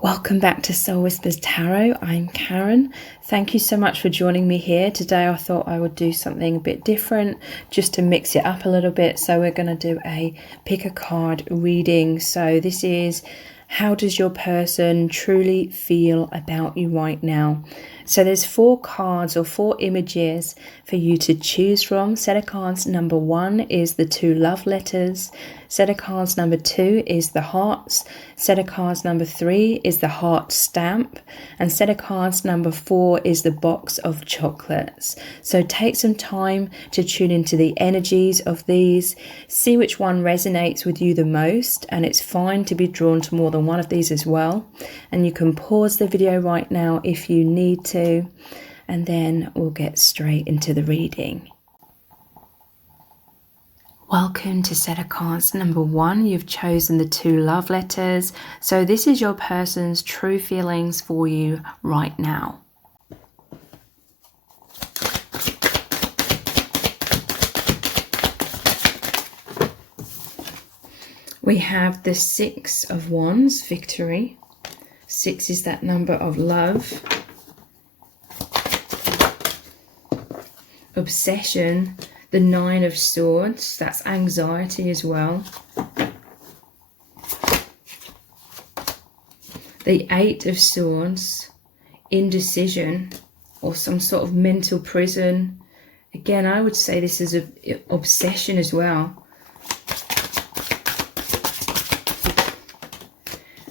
Welcome back to Soul Whispers Tarot. I'm Karen. Thank you so much for joining me here. Today I thought I would do something a bit different just to mix it up a little bit. So we're going to do a pick a card reading. So this is, how does your person truly feel about you right now? So there's 4 cards or 4 images for you to choose from. Set of cards number 1 is the 2 love letters. Set of cards number 2 is the hearts. Set of cards number 3 is the heart stamp. And set of cards number 4 is the box of chocolates. So take some time to tune into the energies of these. See which one resonates with you the most. And it's fine to be drawn to more than one of these as well. And you can pause the video right now if you need to. And then we'll get straight into the reading. Welcome to set of cards number 1. You've chosen the 2 love letters. So this is your person's true feelings for you right now. We have the 6 of Wands, victory. 6 is that number of love. Obsession. The 9 of Swords, that's anxiety as well. The 8 of Swords, indecision or some sort of mental prison. Again, I would say this is an obsession as well.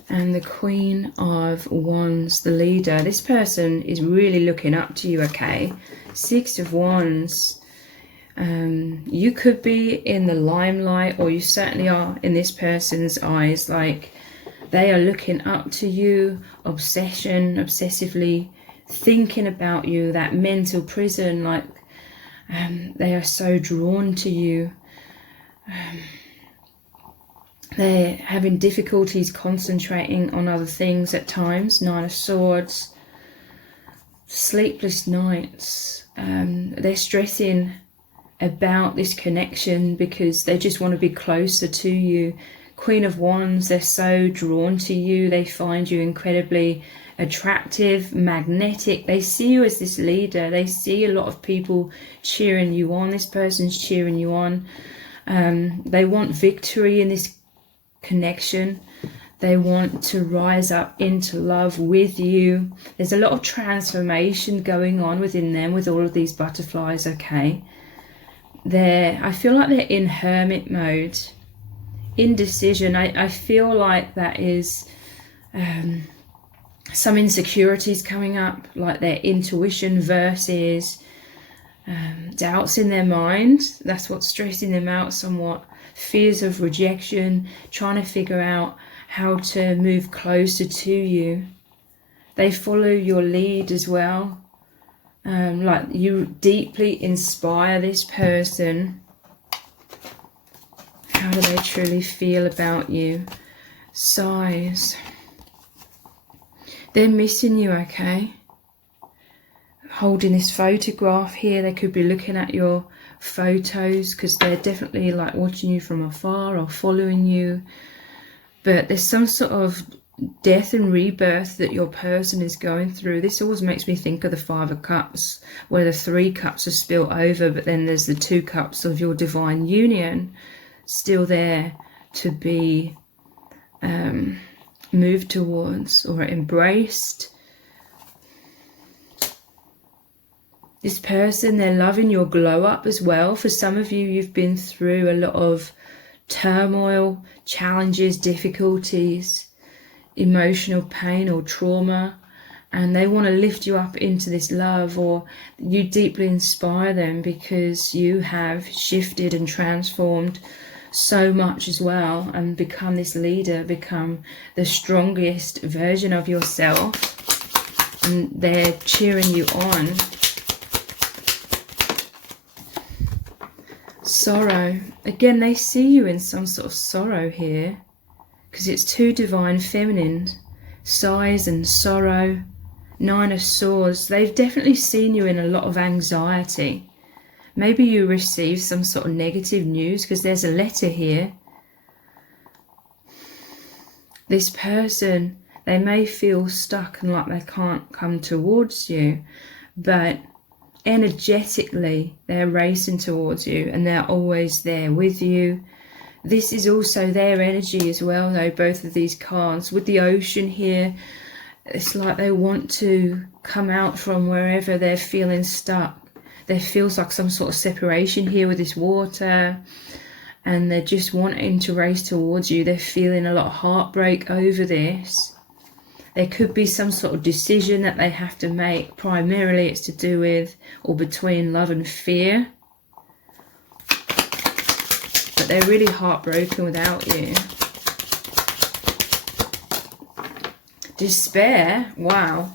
And the Queen of Wands, the leader. This person is really looking up to you, okay? 6 of Wands. You could be in the limelight, or you certainly are in this person's eyes. Like, they are looking up to you, obsessively thinking about you, that mental prison. Like, they are so drawn to you. They're having difficulties concentrating on other things at times. 9 of Swords, sleepless nights. They're stressing about this connection because they just want to be closer to you. Queen of Wands, they're so drawn to you. They find you incredibly attractive, magnetic. They see you as this leader. They see a lot of people cheering you on. This person's cheering you on. They want victory in this connection. They want to rise up into love with you. There's a lot of transformation going on within them with all of these butterflies, okay? I feel like they're in hermit mode. Indecision. I feel like that is some insecurities coming up, like their intuition versus doubts in their mind. That's what's stressing them out somewhat. Fears of rejection, trying to figure out how to move closer to you. They follow your lead as well. Like, you deeply inspire this person. How do they truly feel about you? Sighs. They're missing you, okay? Holding this photograph here, they could be looking at your photos because they're definitely like watching you from afar or following you. But there's some sort of death and rebirth that your person is going through. This always makes me think of the 5 of Cups, where the 3 cups are spilled over, but then there's the 2 cups of your divine union still there to be moved towards or embraced. This person, they're loving your glow up as well. For some of you, you've been through a lot of turmoil, challenges, difficulties, emotional pain or trauma, and they want to lift you up into this love, or you deeply inspire them because you have shifted and transformed so much as well and become this leader, become the strongest version of yourself, and they're cheering you on. Sorrow. Again, they see you in some sort of sorrow here because it's 2 divine feminine. Sighs and sorrow. 9 of Swords. They've definitely seen you in a lot of anxiety. Maybe you received some sort of negative news because there's a letter here. This person, They may feel stuck and like they can't come towards you, but energetically they're racing towards you and they're always there with you. This is also their energy as well, though, both of these cards. With the ocean here, it's like they want to come out from wherever they're feeling stuck. There feels like some sort of separation here with this water, and they're just wanting to race towards you. They're feeling a lot of heartbreak over this. There could be some sort of decision that they have to make. Primarily it's to do with or between love and fear. But they're really heartbroken without you. Despair, wow.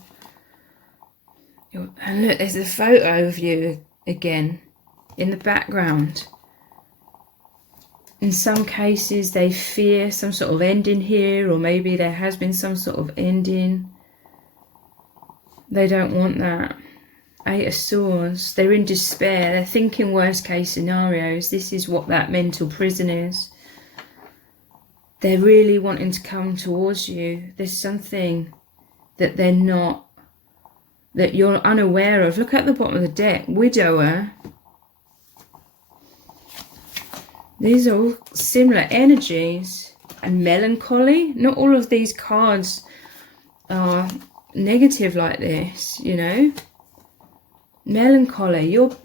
And look, there's a photo of you again in the background. In some cases they fear some sort of ending here, or maybe there has been some sort of ending. They don't want that. 8 of Swords, they're in despair, they're thinking worst case scenarios. This is what that mental prison is. They're really wanting to come towards you. There's something that they're not, that you're unaware of. Look at the bottom of the deck, Widower. These are all similar energies. And Melancholy. Not all of these cards are negative like this, you know. Melancholy. You're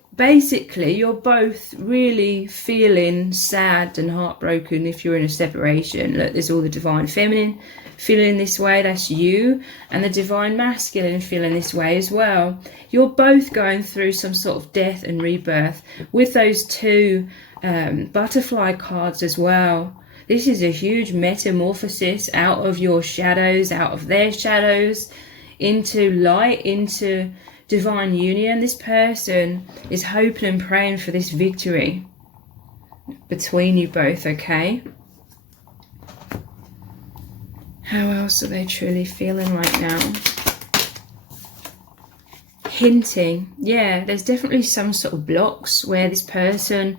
both really feeling sad and heartbroken if you're in a separation. Look, there's all the Divine Feminine feeling this way, that's you, and the Divine Masculine feeling this way as well. You're both going through some sort of death and rebirth with those two butterfly cards as well. This is a huge metamorphosis out of your shadows, out of their shadows, into light, into divine union. This person is hoping and praying for this victory between you both, okay? How else are they truly feeling right now? Hinting. Yeah, there's definitely some sort of blocks where this person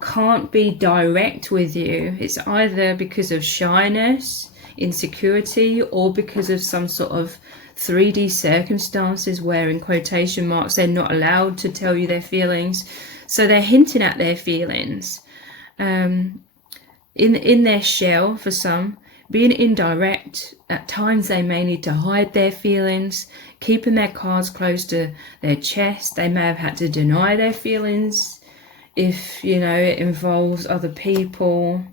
can't be direct with you. It's either because of shyness, insecurity, or because of some sort of 3D circumstances where, in quotation marks, they're not allowed to tell you their feelings. So they're hinting at their feelings. In their shell, for some, being indirect. At times they may need to hide their feelings, keeping their cards close to their chest. They may have had to deny their feelings if, you know, it involves other people.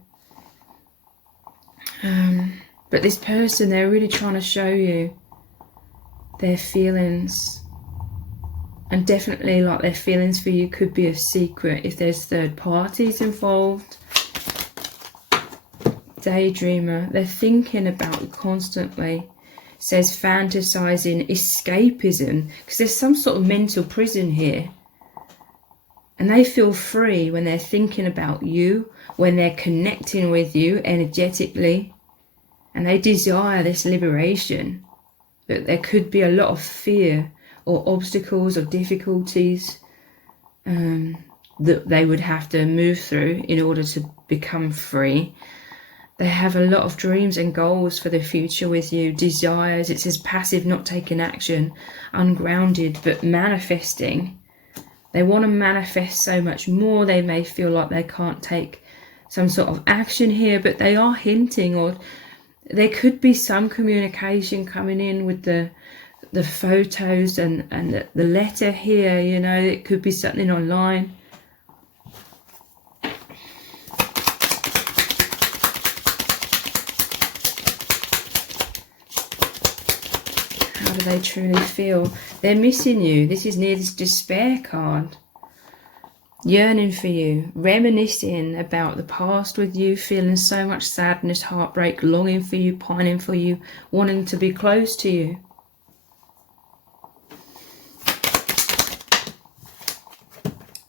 But this person, they're really trying to show you their feelings. And definitely, like, their feelings for you could be a secret if there's third parties involved. Daydreamer, they're thinking about you constantly. Says fantasizing, escapism, because there's some sort of mental prison here. And they feel free when they're thinking about you, when they're connecting with you energetically. And they desire this liberation. But there could be a lot of fear or obstacles or difficulties that they would have to move through in order to become free. They have a lot of dreams and goals for the future with you, desires. It says passive, not taking action, ungrounded, but manifesting. They want to manifest so much more. They may feel like they can't take some sort of action here, but they are hinting, or there could be some communication coming in with the photos and the letter here, you know. It could be something online. How do they truly feel? They're missing you. This is near this despair card. Yearning for you, reminiscing about the past with you, feeling so much sadness, heartbreak, longing for you, pining for you, wanting to be close to you.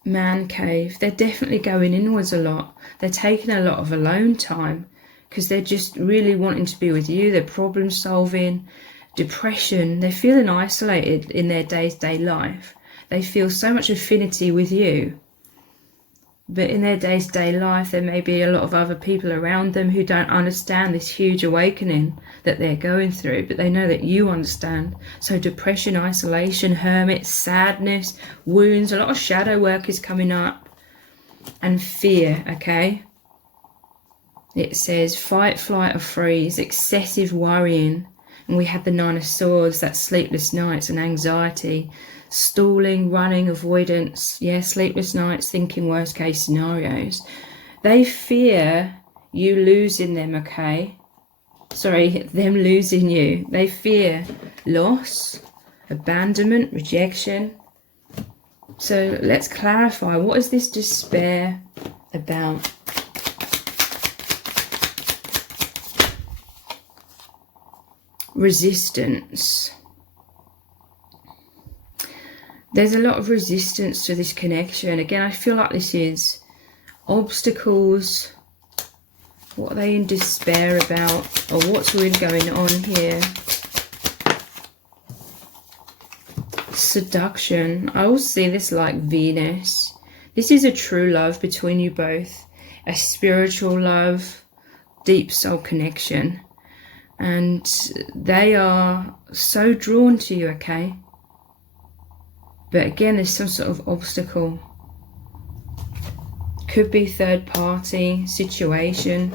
Man cave, they're definitely going inwards a lot. They're taking a lot of alone time because they're just really wanting to be with you. They're problem solving, depression. They're feeling isolated in their day-to-day life. They feel so much affinity with you. But in their day-to-day life, there may be a lot of other people around them who don't understand this huge awakening that they're going through, but they know that you understand. So depression, isolation, hermit, sadness, wounds, a lot of shadow work is coming up. And fear, okay? It says fight, flight, or freeze, excessive worrying. And we have the Nine of Swords, that's sleepless nights and anxiety. Stalling, running, avoidance, sleepless nights, thinking worst case scenarios. They fear you losing them, okay? Sorry, them losing you. They fear loss, abandonment, rejection. So let's clarify, what is this despair about? Resistance. There's a lot of resistance to this connection. Again, I feel like this is obstacles. What are they in despair about? Or what's really going on here? Seduction. I also see this like Venus. This is a true love between you both. A spiritual love, deep soul connection. And they are so drawn to you, okay? But again, there's some sort of obstacle. Could be third party situation.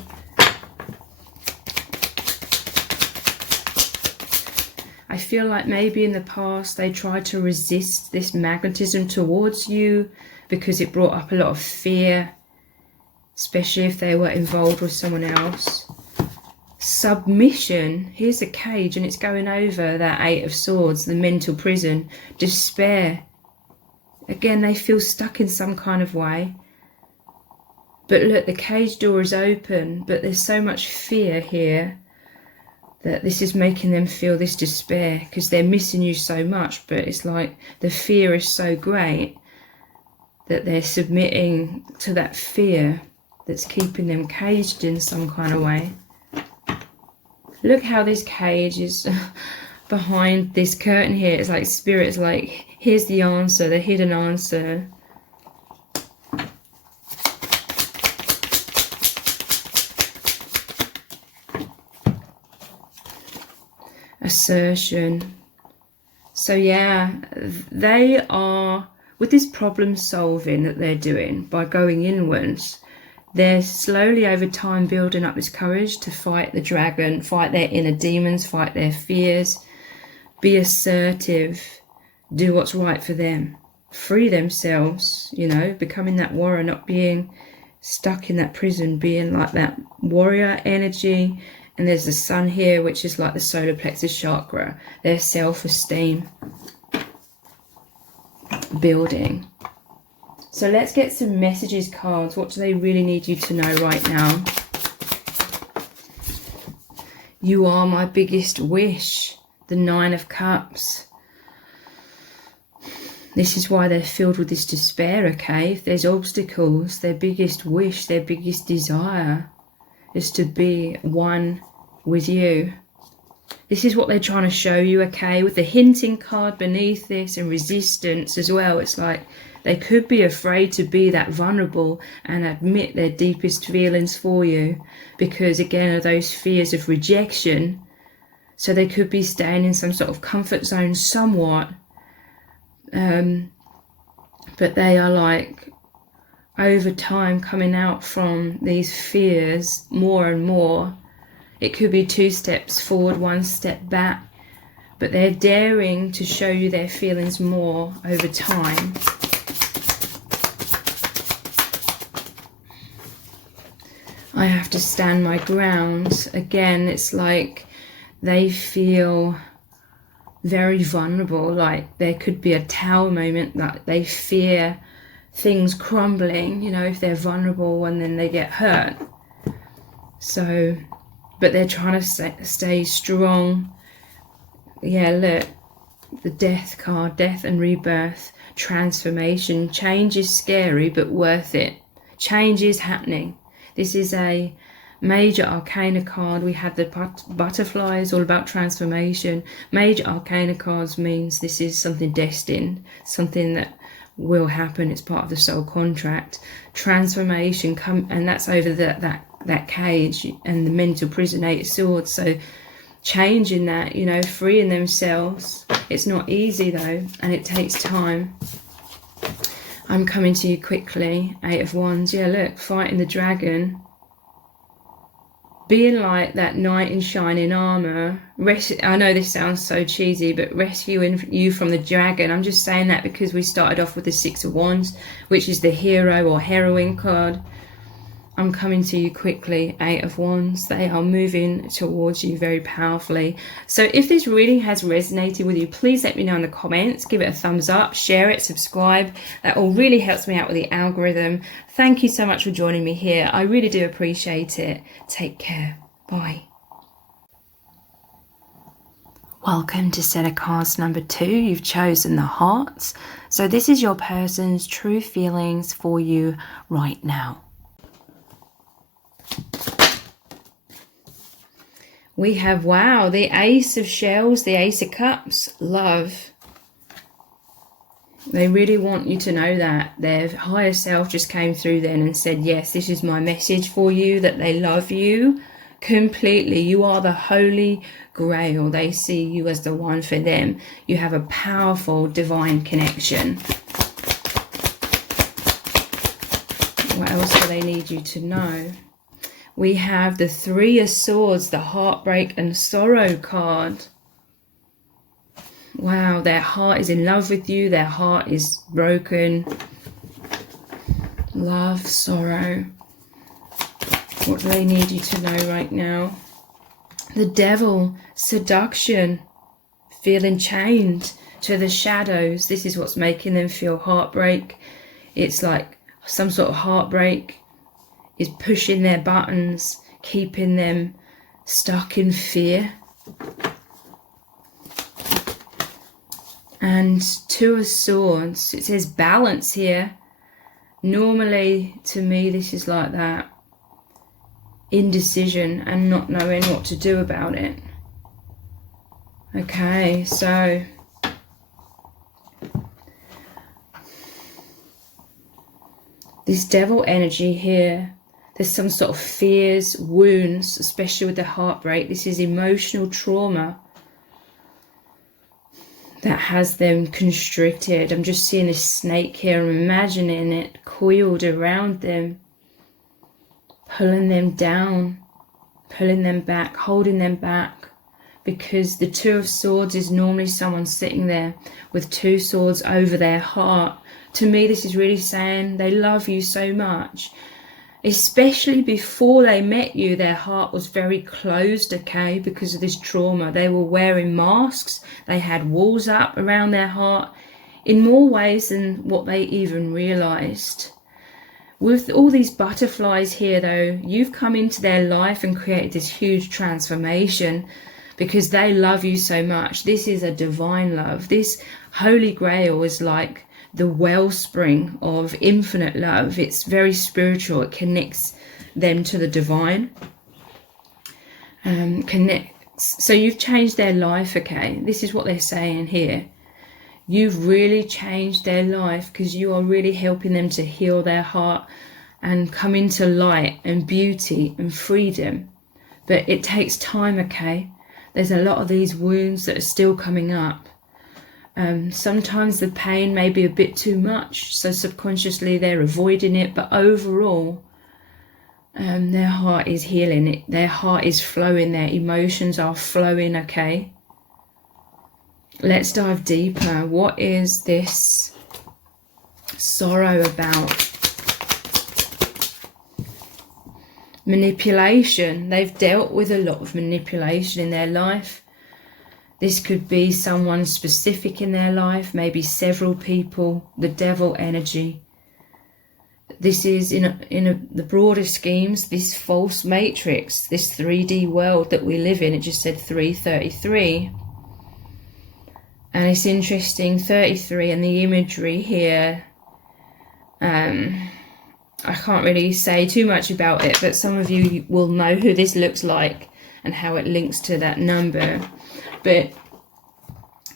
I feel like maybe in the past they tried to resist this magnetism towards you because it brought up a lot of fear, especially if they were involved with someone else. Submission. Here's a cage and it's going over that Eight of Swords, the mental prison. Despair. Again, they feel stuck in some kind of way. But look, the cage door is open, but there's so much fear here that this is making them feel this despair because they're missing you so much. But it's like the fear is so great that they're submitting to that fear that's keeping them caged in some kind of way. Look how this cage is behind this curtain here. It's like Spirit's like, here's the answer, the hidden answer. Assertion. So yeah, they are, with this problem solving that they're doing by going inwards, they're slowly over time building up this courage to fight the dragon, fight their inner demons, fight their fears, be assertive, do what's right for them, free themselves, you know, becoming that warrior, not being stuck in that prison, being like that warrior energy. And there's the sun here, which is like the solar plexus chakra, their self-esteem building. So let's get some messages cards. What do they really need you to know right now? You are my biggest wish. The Nine of Cups. This is why they're filled with this despair, okay? If there's obstacles, their biggest wish, their biggest desire is to be one with you. This is what they're trying to show you, okay? With the hinting card beneath this and resistance as well. It's like they could be afraid to be that vulnerable and admit their deepest feelings for you because, again, of those fears of rejection. So they could be staying in some sort of comfort zone somewhat. But they are like, over time, coming out from these fears more and more. It could be 2 steps forward, 1 step back. But they're daring to show you their feelings more over time. I have to stand my ground. Again, it's like they feel very vulnerable, like there could be a tower moment, that they fear things crumbling, you know, if they're vulnerable and then they get hurt. So, but they're trying to stay strong. Yeah, look, the Death card, death and rebirth, transformation. Change is scary, but worth it. Change is happening. This is a major arcana card. We have the butterflies, all about transformation. Major arcana cards means this is something destined, something that will happen. It's part of the soul contract. Transformation and that's over that cage and the mental prison, 8 of Swords. So changing that, you know, freeing themselves. It's not easy though, and it takes time. I'm coming to you quickly, 8 of Wands. Yeah, look, fighting the dragon. Being like that knight in shining armor. I know this sounds so cheesy, but rescuing you from the dragon. I'm just saying that because we started off with the 6 of Wands, which is the hero or heroine card. I'm coming to you quickly, 8 of Wands. They are moving towards you very powerfully. So if this reading has resonated with you, please let me know in the comments. Give it a thumbs up, share it, subscribe. That all really helps me out with the algorithm. Thank you so much for joining me here. I really do appreciate it. Take care. Bye. Welcome to set of cards number 2. You've chosen the hearts. So this is your person's true feelings for you right now. We have, wow, the Ace of Shells, the Ace of Cups, love. They really want you to know that. Their higher self just came through then and said, yes, this is my message for you, that they love you completely. You are the Holy Grail. They see you as the one for them. You have a powerful divine connection. What else do they need you to know? We have the 3 of Swords, the heartbreak and sorrow card. Wow, their heart is in love with you. Their heart is broken. Love, sorrow. What do they need you to know right now? The Devil, seduction, feeling chained to the shadows. This is what's making them feel heartbreak. It's like some sort of heartbreak is pushing their buttons, keeping them stuck in fear. And 2 of Swords, it says balance here. Normally, to me, this is like that indecision and not knowing what to do about it. Okay, so this Devil energy here, there's some sort of fears, wounds, especially with the heartbreak. This is emotional trauma that has them constricted. I'm just seeing this snake here. I'm imagining it coiled around them, pulling them down, pulling them back, holding them back. Because the 2 of Swords is normally someone sitting there with 2 swords over their heart. To me, this is really saying they love you so much. Especially before they met you, their heart was very closed, okay, because of this trauma. They were wearing masks. They had walls up around their heart in more ways than what they even realized. With all these butterflies here, though, you've come into their life and created this huge transformation because they love you so much. This is a divine love. This Holy Grail is like the wellspring of infinite love. It's very spiritual. It connects them to the divine. So you've changed their life, okay? This is what they're saying here. You've really changed their life because you are really helping them to heal their heart and come into light and beauty and freedom. But it takes time, okay? There's a lot of these wounds that are still coming up. Sometimes the pain may be a bit too much, so subconsciously they're avoiding it, but overall their heart is healing. Their heart is flowing, their emotions are flowing, okay? Let's dive deeper. What is this sorrow about? Manipulation. They've dealt with a lot of manipulation in their life. This could be someone specific in their life, maybe several people, the Devil energy. This is in the broader schemes, this false matrix, this 3D world that we live in. It just said 333. And it's interesting, 33 and the imagery here. I can't really say too much about it, but some of you will know who this looks like and how it links to that number. But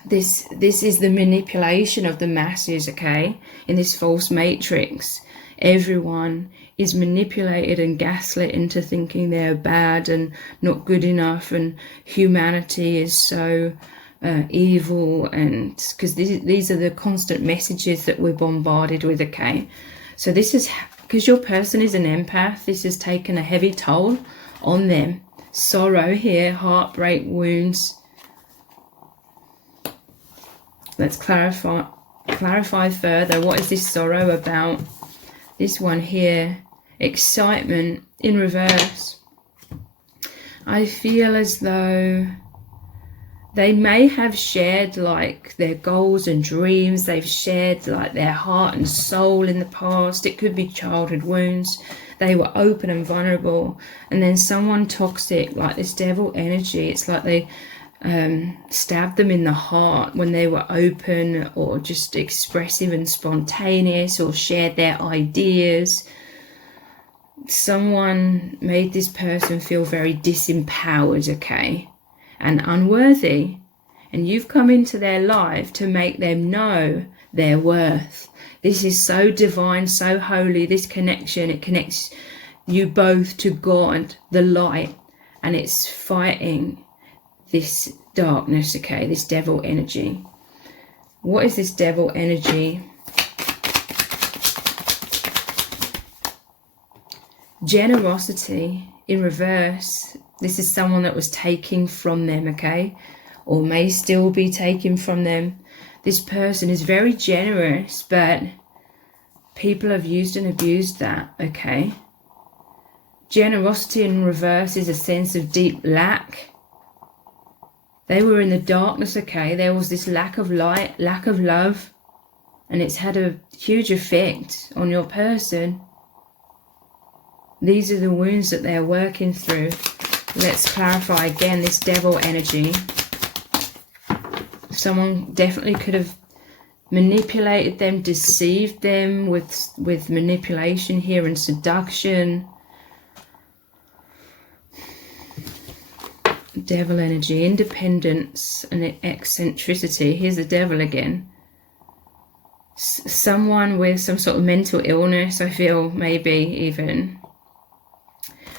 This is the manipulation of the masses, okay? In this false matrix, everyone is manipulated and gaslit into thinking they're bad and not good enough, and humanity is so evil, and because these are the constant messages that we're bombarded with, okay? So this is because your person is an empath. This has taken a heavy toll on them. Sorrow here, heartbreak, wounds. Let's clarify further. What is this sorrow about? This one here, excitement in reverse. I feel as though they may have shared like their goals and dreams. They've shared like their heart and soul in the past. It could be childhood wounds. They were open and vulnerable. And then someone toxic, like this devil energy, it's like they stabbed them in the heart when they were open or just expressive and spontaneous, or shared their ideas. Someone made this person feel very disempowered, okay, and unworthy, and you've come into their life to make them know their worth. This is so divine, so holy, this connection. It connects you both to God, the light, and it's fighting this darkness, okay, this devil energy. What is this devil energy? Generosity in reverse. This is someone that was taking from them, okay, or may still be taking from them. This person is very generous, but people have used and abused that, okay. Generosity in reverse is a sense of deep lack. They were in the darkness, okay. There was this lack of light, lack of love, and it's had a huge effect on your person. These are the wounds that they're working through. Let's clarify again this devil energy. Someone definitely could have manipulated them, deceived them with manipulation here and seduction. Devil energy, independence and eccentricity. Here's the devil again. Someone with some sort of mental illness, I feel, maybe even.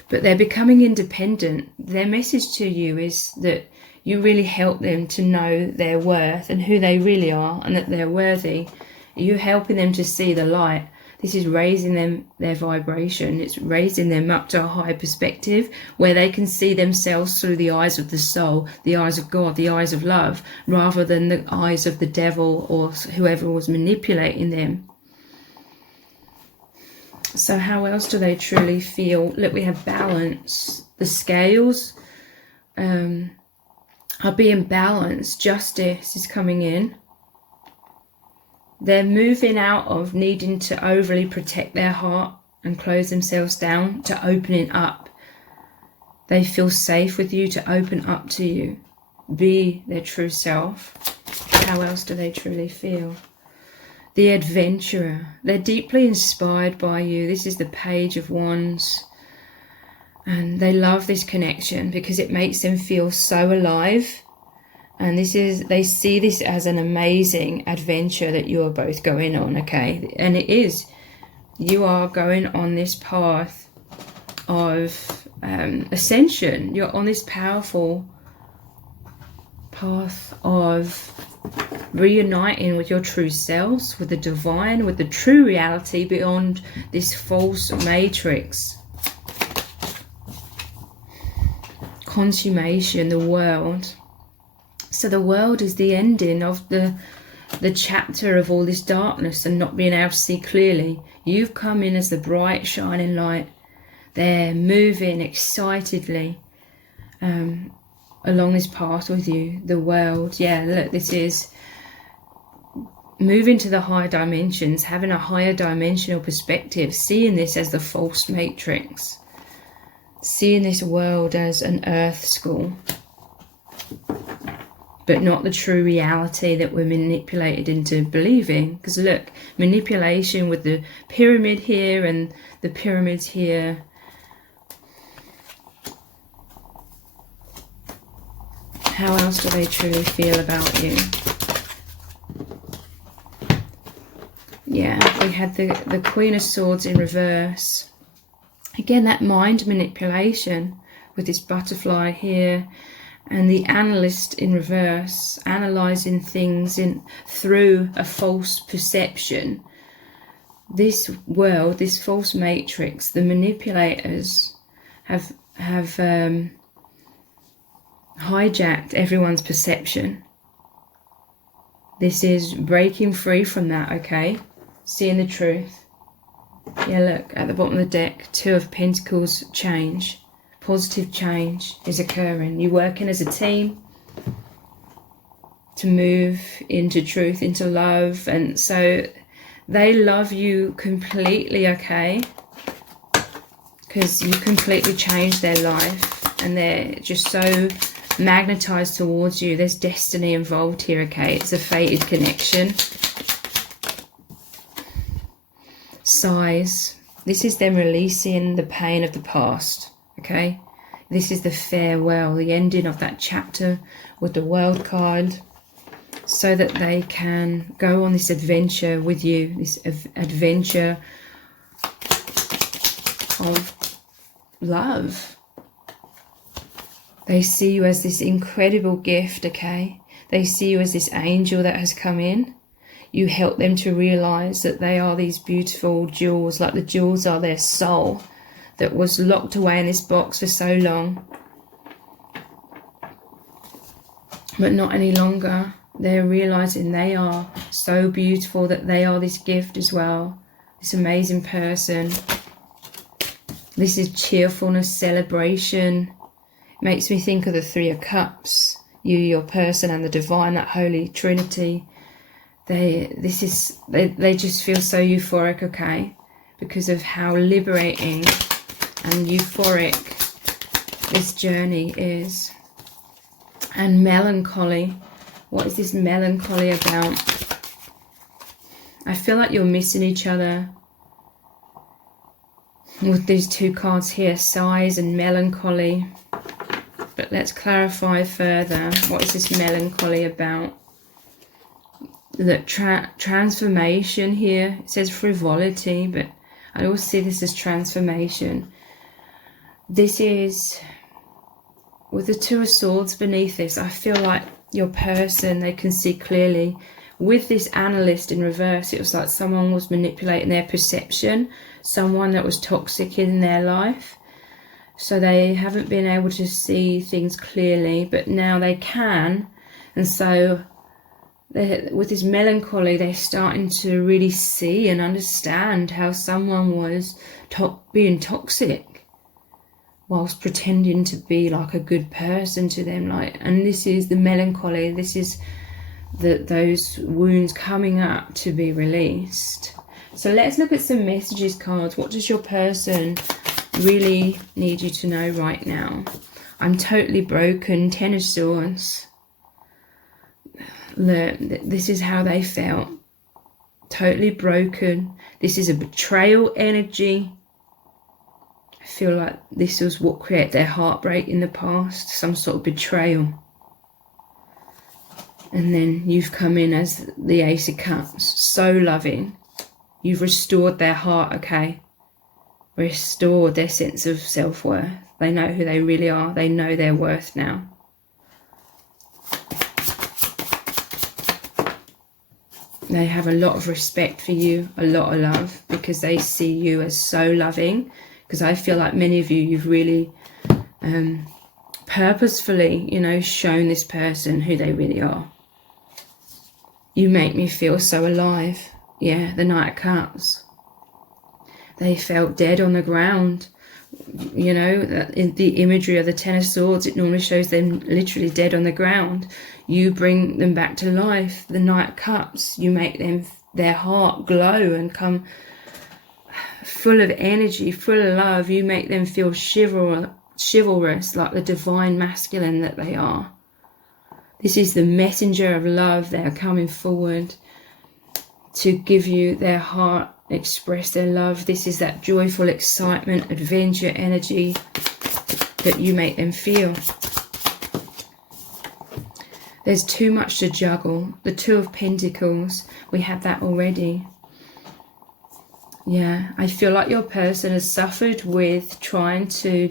But they're becoming independent. Their message to you is that you really help them to know their worth and who they really are, and that they're worthy. You're helping them to see the light. This is raising them, their vibration. It's raising them up to a higher perspective where they can see themselves through the eyes of the soul, the eyes of God, the eyes of love, rather than the eyes of the devil or whoever was manipulating them. So how else do they truly feel? Look, we have balance. The scales are being balanced. Justice is coming in. They're moving out of needing to overly protect their heart and close themselves down to opening up. They feel safe with you to open up to you. Be their true self. How else do they truly feel? The adventurer. They're deeply inspired by you. This is the Page of Wands. And they love this connection because it makes them feel so alive. And they see this as an amazing adventure that you are both going on, okay? And it is. You are going on this path of ascension. You're on this powerful path of reuniting with your true selves, with the divine, with the true reality beyond this false matrix. Consummation, the world. So the world is the ending of the chapter of all this darkness and not being able to see clearly. You've come in as the bright shining light. They're moving excitedly along this path with you, the world. Yeah, look, this is moving to the higher dimensions, having a higher dimensional perspective, seeing this as the false matrix, seeing this world as an earth school, but not the true reality that we're manipulated into believing. Because look, manipulation with the pyramid here and the pyramids here. How else do they truly feel about you? Yeah, we had the Queen of Swords in reverse. Again, that mind manipulation with this butterfly here, and the analyst in reverse, analysing things through a false perception. This world, this false matrix, the manipulators have hijacked everyone's perception. This is breaking free from that, okay? Seeing the truth. Yeah, look, at the bottom of the deck, Two of Pentacles, change. Positive change is occurring. You're working as a team to move into truth, into love. And so they love you completely, okay? Because you completely changed their life. And they're just so magnetized towards you. There's destiny involved here, okay? It's a fated connection. Sighs. This is them releasing the pain of the past, okay? This is the farewell, the ending of that chapter with the World card, so that they can go on this adventure with you, this adventure of love. They see you as this incredible gift, okay? They see you as this angel that has come in. You help them to realize that they are these beautiful jewels, like the jewels are their soul that was locked away in this box for so long. But not any longer. They're realizing they are so beautiful, that they are this gift as well. This amazing person. This is cheerfulness, celebration. It makes me think of the Three of Cups. You, your person, and the divine, that holy trinity. They just feel so euphoric, okay? Because of how liberating and euphoric this journey is. And melancholy. What is this melancholy about? I feel like you're missing each other. With these two cards here, sighs and melancholy. But let's clarify further. What is this melancholy about? The transformation here. It says frivolity, but I always see this as transformation. This is, with the Two of Swords beneath this, I feel like your person, they can see clearly. With this analyst in reverse, it was like someone was manipulating their perception, someone that was toxic in their life. So they haven't been able to see things clearly, but now they can. And so with this melancholy, they're starting to really see and understand how someone was being toxic whilst pretending to be like a good person to them. And this is the melancholy. This is those wounds coming up to be released. So let's look at some messages cards. What does your person really need you to know right now? I'm totally broken. Ten of Swords. This is how they felt. Totally broken. This is a betrayal energy. I feel like this was what created their heartbreak in the past. Some sort of betrayal. And then you've come in as the Ace of Cups. So loving. You've restored their heart, okay? Restored their sense of self-worth. They know who they really are. They know their worth now. They have a lot of respect for you, a lot of love, because they see you as so loving. Because I feel like many of you, you've really purposefully, shown this person who they really are. You make me feel so alive. Yeah, the Knight of Cups. They felt dead on the ground. In the imagery of the Ten of Swords, it normally shows them literally dead on the ground. You bring them back to life. The Knight of Cups, you make their heart glow and come full of energy, full of love. You make them feel chivalrous, like the divine masculine that they are. This is the messenger of love. They are coming forward to give you their heart, express their love. This is that joyful excitement, adventure energy that you make them feel. There's too much to juggle. The Two of Pentacles, we had that already. Yeah, I feel like your person has suffered with trying to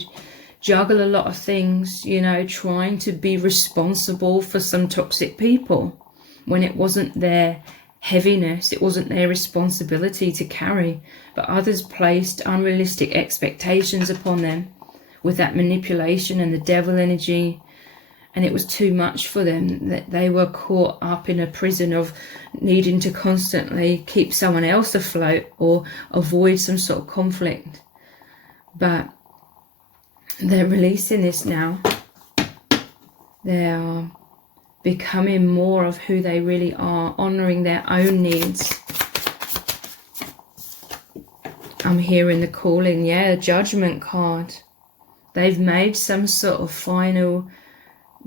juggle a lot of things, you know, trying to be responsible for some toxic people when it wasn't their heaviness, it wasn't their responsibility to carry, but others placed unrealistic expectations upon them with that manipulation and the devil energy, and it was too much for them, that they were caught up in a prison of needing to constantly keep someone else afloat or avoid some sort of conflict. But they're releasing this now. They are becoming more of who they really are, honoring their own needs. I'm hearing the calling, yeah, a judgment card. They've made some sort of final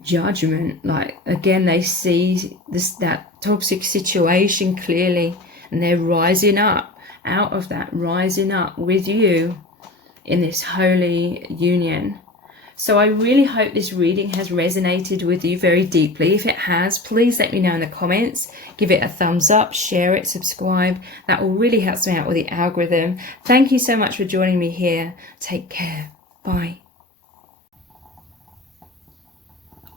judgment. Like, again, they see that toxic situation clearly, and they're rising up out of that, rising up with you in this holy union. So I really hope this reading has resonated with you very deeply. If it has, please let me know in the comments. Give it a thumbs up, share it, subscribe. That will really help me out with the algorithm. Thank you so much for joining me here. Take care. Bye.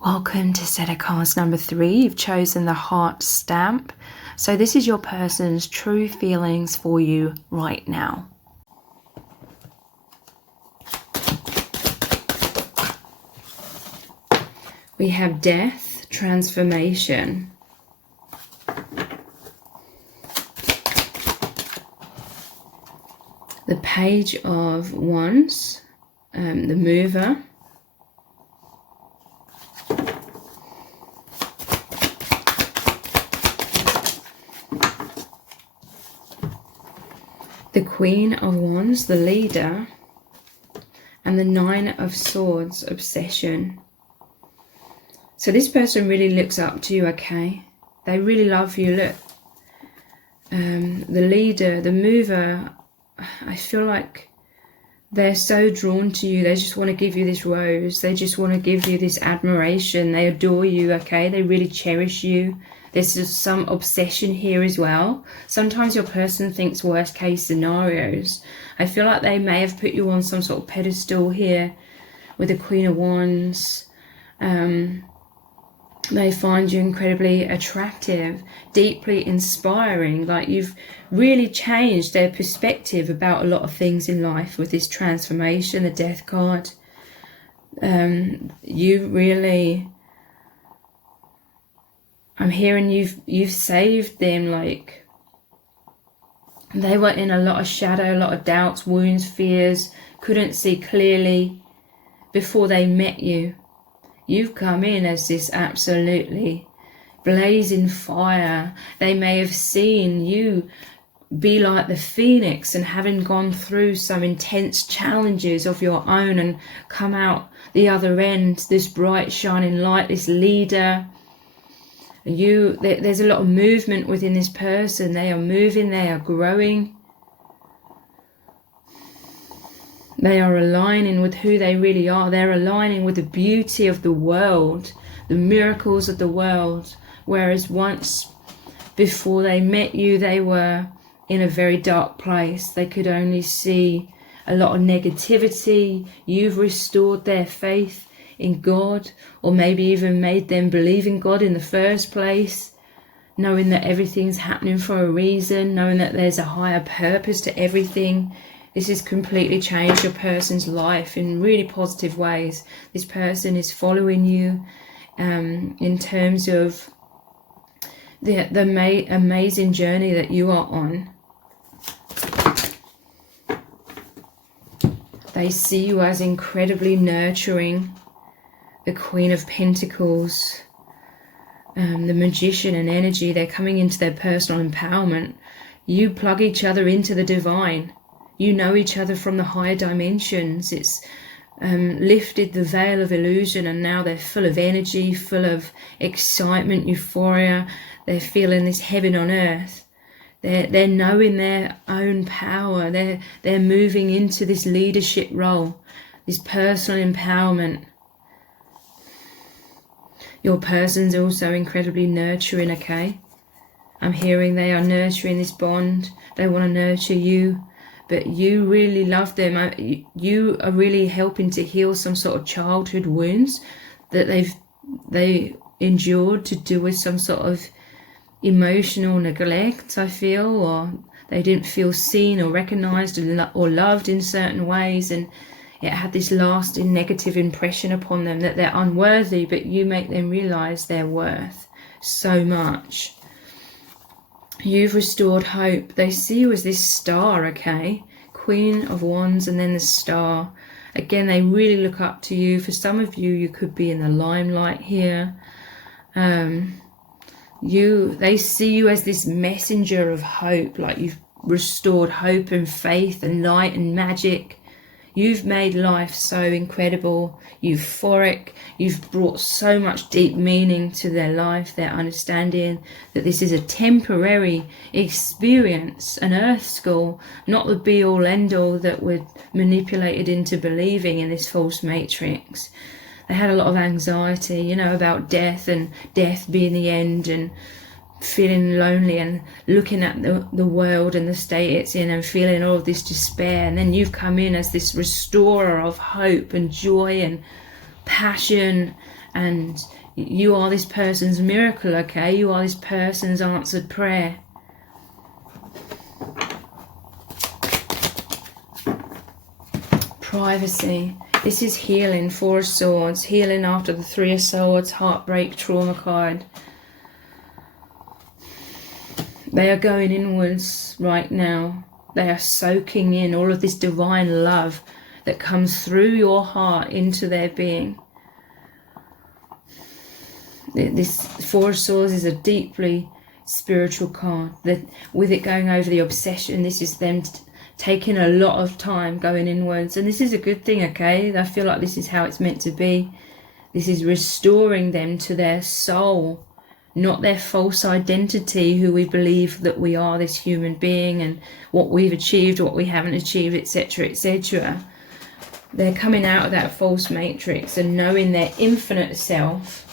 Welcome to set of cards number 3. You've chosen the heart stamp. So this is your person's true feelings for you right now. We have death, transformation. The Page of Wands, the mover. The Queen of Wands, the leader, and the Nine of Swords, obsession. So this person really looks up to you, okay? They really love you. Look, the leader, the mover, I feel like they're so drawn to you. They just want to give you this rose. They just want to give you this admiration. They adore you, okay? They really cherish you. There's just some obsession here as well. Sometimes your person thinks worst case scenarios. I feel like they may have put you on some sort of pedestal here with the Queen of Wands. They find you incredibly attractive, deeply inspiring, like you've really changed their perspective about a lot of things in life with this transformation, the Death card. You really, I'm hearing you've saved them. Like, they were in a lot of shadow, a lot of doubts, wounds, fears, couldn't see clearly before they met you. You've come in as this absolutely blazing fire. They may have seen you be like the phoenix and having gone through some intense challenges of your own and come out the other end, this bright shining light, this leader. There's a lot of movement within this person. They are moving, they are growing. They are aligning with who they really are. They're aligning with the beauty of the world, the miracles of the world. Whereas once before they met you, they were in a very dark place. They could only see a lot of negativity. You've restored their faith in God, or maybe even made them believe in God in the first place, knowing that everything's happening for a reason, knowing that there's a higher purpose to everything. This has completely changed your person's life in really positive ways. This person is following you in terms of the amazing journey that you are on. They see you as incredibly nurturing. The Queen of Pentacles, the Magician and energy, they're coming into their personal empowerment. You plug each other into the divine. You know each other from the higher dimensions. It's lifted the veil of illusion, and now they're full of energy, full of excitement, euphoria. They're feeling this heaven on earth. They're knowing their own power. They're moving into this leadership role, this personal empowerment. Your person's also incredibly nurturing, okay? I'm hearing they are nurturing this bond. They want to nurture you. but you really love them. You are really helping to heal some sort of childhood wounds that they endured to do with some sort of emotional neglect, I feel, or they didn't feel seen or recognized or loved in certain ways, and it had this lasting negative impression upon them that they're unworthy, but you make them realize their worth so much. You've restored hope. They see you as this star, okay? Queen of Wands and then the star. Again, they really look up to you. For some of you, you could be in the limelight here. They see you as this messenger of hope, like you've restored hope and faith and light and magic. You've made life so incredible, euphoric. You've brought so much deep meaning to their life, their understanding that this is a temporary experience, an earth school, not the be-all end-all that we're manipulated into believing in this false matrix. They had a lot of anxiety, you know, about death and death being the end, and feeling lonely and looking at the world and the state it's in and feeling all of this despair. And then you've come in as this restorer of hope and joy and passion, and you are this person's miracle, okay? You are this person's answered prayer. Privacy. This is healing. Four of Swords. Healing after the Three of Swords. Heartbreak, trauma card. They are going inwards right now. They are soaking in all of this divine love that comes through your heart into their being. This Four of Swords is a deeply spiritual card. That with it going over the obsession, this is them taking a lot of time going inwards. And this is a good thing, okay? I feel like this is how it's meant to be. This is restoring them to their soul, not their false identity, who we believe that we are, this human being, and what we've achieved, what we haven't achieved, etc., etc. They're coming out of that false matrix and knowing their infinite self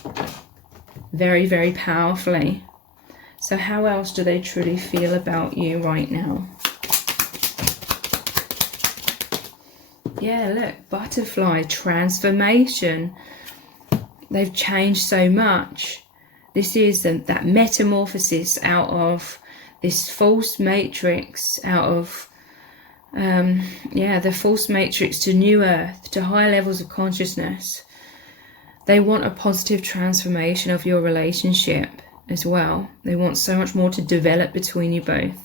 very, very powerfully. So how else do they truly feel about you right now? Yeah, look, butterfly, transformation. They've changed so much. This is that metamorphosis out of this false matrix, out of, the false matrix to new earth, to higher levels of consciousness. They want a positive transformation of your relationship as well. They want so much more to develop between you both.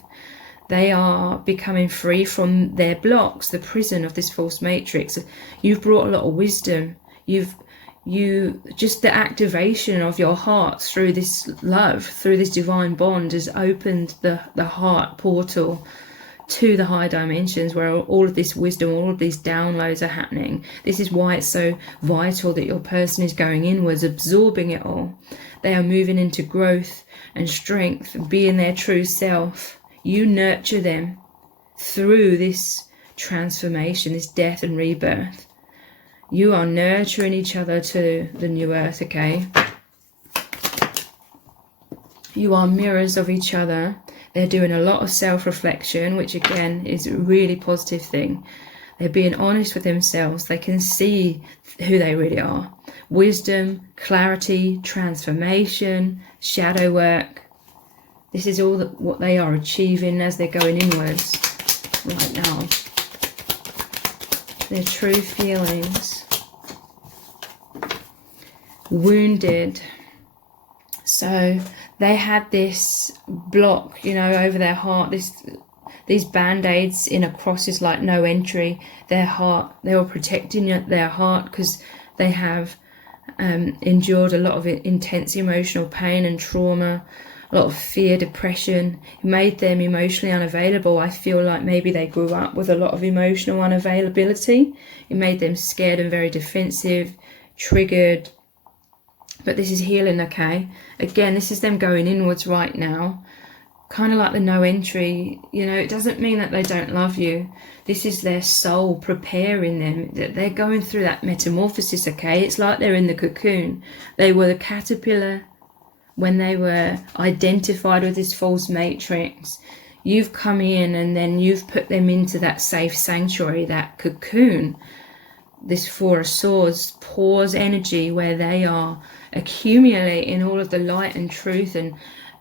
They are becoming free from their blocks, the prison of this false matrix. You've brought a lot of wisdom. Just the activation of your heart through this love, through this divine bond, has opened the heart portal to the high dimensions where all of this wisdom, all of these downloads are happening. This is why it's so vital that your person is going inwards, absorbing it all. They are moving into growth and strength, being their true self. You nurture them through this transformation, this death and rebirth. You are nurturing each other to the new earth, okay? You are mirrors of each other. They're doing a lot of self-reflection, which again is a really positive thing. They're being honest with themselves. They can see who they really are. Wisdom, clarity, transformation, shadow work. This is all what they are achieving as they're going inwards right now. Their true feelings. Wounded. So they had this block, you know, over their heart, these band-aids in a cross is like no entry. Their heart, they were protecting their heart because they have endured a lot of intense emotional pain and trauma, a lot of fear, depression. It made them emotionally unavailable. I feel like maybe they grew up with a lot of emotional unavailability. It made them scared and very defensive, triggered. But this is healing, okay? Again, this is them going inwards right now. Kind of like the no entry, you know, it doesn't mean that they don't love you. This is their soul preparing them, that they're going through that metamorphosis, okay? It's like they're in the cocoon. They were the caterpillar when they were identified with this false matrix. you've come in and then you've put them into that safe sanctuary, that cocoon. This Four of Swords pours energy where they are accumulating all of the light and truth and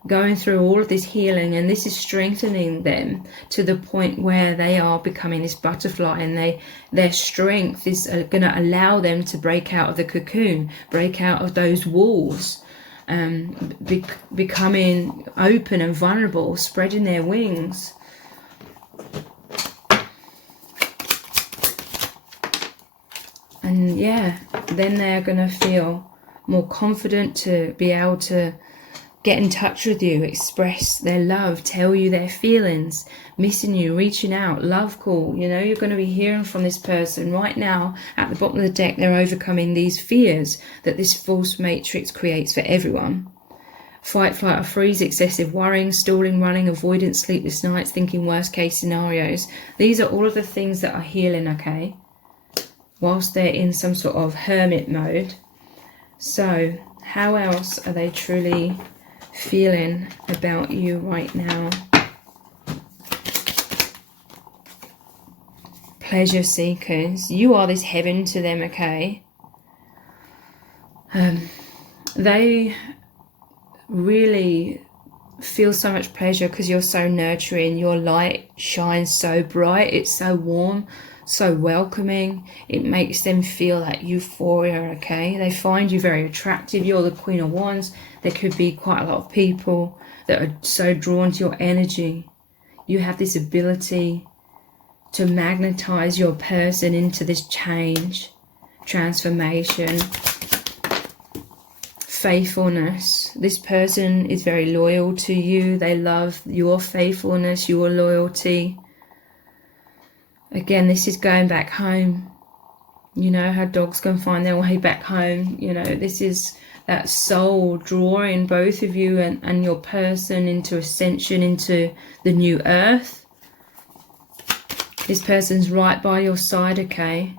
going through all of this healing, and this is strengthening them to the point where they are becoming this butterfly, and their strength is going to allow them to break out of the cocoon, break out of those walls, becoming open and vulnerable, spreading their wings. And yeah, then they're going to feel more confident to be able to get in touch with you, express their love, tell you their feelings, missing you, reaching out, love call. You know, you're going to be hearing from this person right now. At the bottom of the deck, they're overcoming these fears that this false matrix creates for everyone. Fight, flight or freeze, excessive worrying, stalling, running, avoidance, sleepless nights, thinking worst case scenarios. These are all of the things that are healing, okay? Whilst they're in some sort of hermit mode. So how else are they truly feeling about you right now? Pleasure seekers. You are this heaven to them, okay? They really feel so much pleasure because you're so nurturing. Your light shines so bright. It's so warm, so welcoming. It makes them feel that euphoria, okay? They find you very attractive. You're the Queen of Wands. There could be quite a lot of people that are so drawn to your energy. You have this ability to magnetize your person into this change, transformation, faithfulness. This person is very loyal to you. They love your faithfulness, your loyalty. Again, this is going back home. You know how dogs can find their way back home. You know, this is that soul drawing both of you and your person into ascension, into the new earth. This person's right by your side, okay?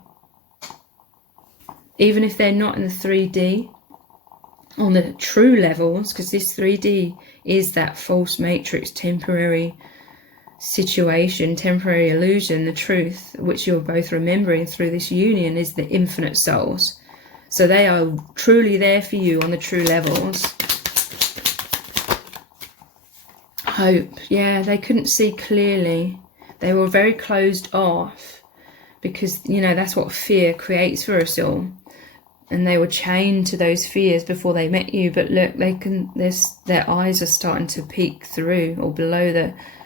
Even if they're not in the 3D, on the true levels, because this 3D is that false matrix, temporary situation, temporary illusion. The truth, which you're both remembering through this union, is the infinite souls. So they are truly there for you on the true levels. Hope. Yeah, they couldn't see clearly. They were very closed off because, you know, that's what fear creates for us all. And they were chained to those fears before they met you. But look, their eyes are starting to peek through or below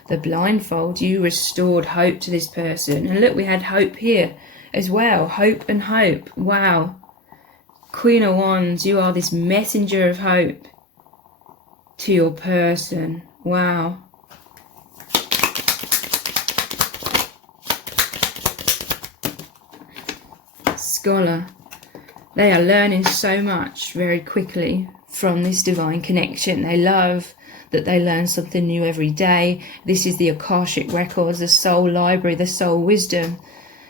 the blindfold. You restored hope to this person. And look, we had hope here as well. Hope and hope. Wow. Queen of Wands, you are this messenger of hope to your person. Wow. Scholar. They are learning so much very quickly from this divine connection. They love that they learn something new every day. This is the Akashic Records, the soul library, the soul wisdom.